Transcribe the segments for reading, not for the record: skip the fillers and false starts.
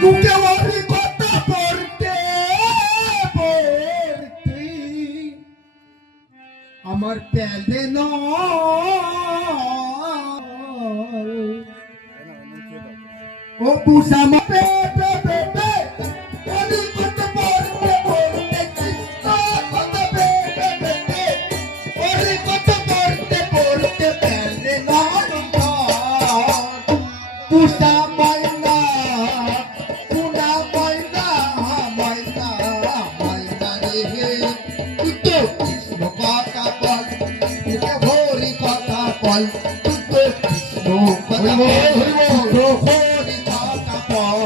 মুখে ওরি কথা পড়তে পড়তে আমার পেলে ন ও পুষা মাপে পুষা মাইনা পুনা মাইনা মাইনা মাইনা রে তুই তো কৃষ্ণ কথা বল তুই হরি কথা বল তুই তো কৃষ্ণ কথা বল হরি কথা বল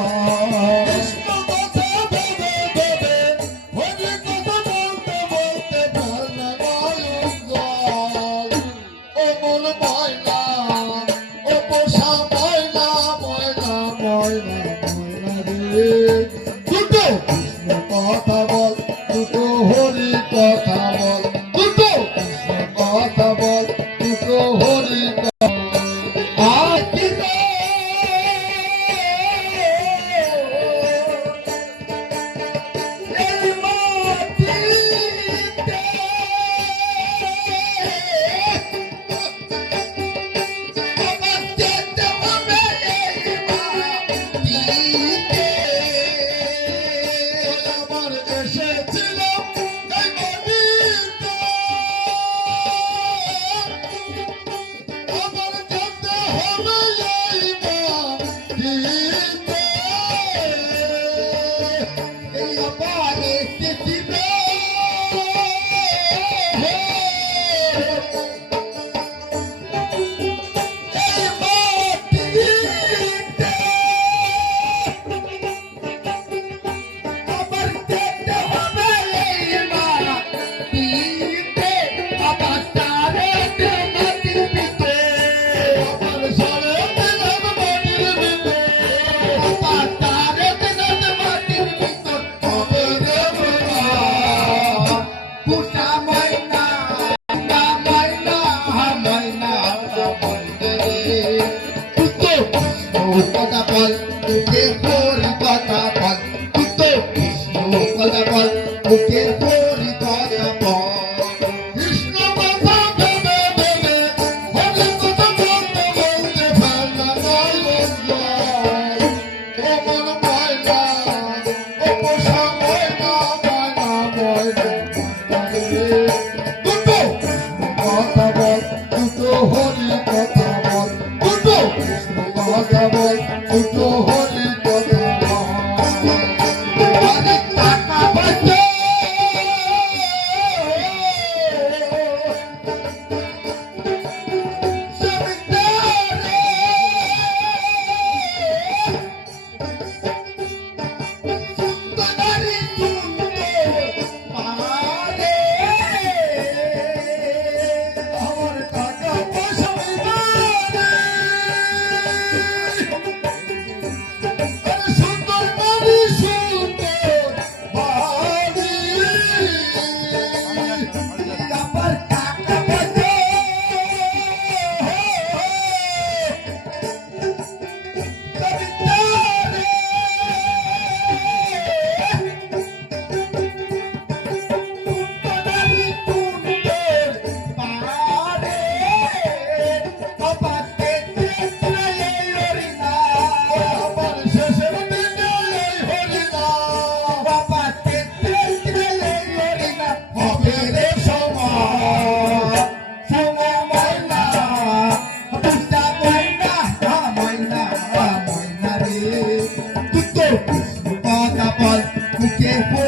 কৃষ্ণ কথা বলে বলে হরি কথা বলতে বলতে ভালো গল ও মন মাইনা ও পোষা মাইনা মাইনা মাইনা মাইনা রে দুটো কৃষ্ণ কথা বল দুটো হরি কথা বল দুটো কৃষ্ণ কথা বল দুটো হরি কথা বল মুখে হরি কথা বল তুই তো কৃষ্ণ কথা বল মুখে হরি কথা বল কৃষ্ণ কথা ভেবে ভেবে হরি কথা বলতে বলতে ভালো ও মন ময়না ও পোষা ময়না ময়না ময়না দুটো কথা বল দুটো হরি কথা বল দুটো কৃষ্ণ কথা বল দুটো হরি কথা অনেক টাকা পয়সা que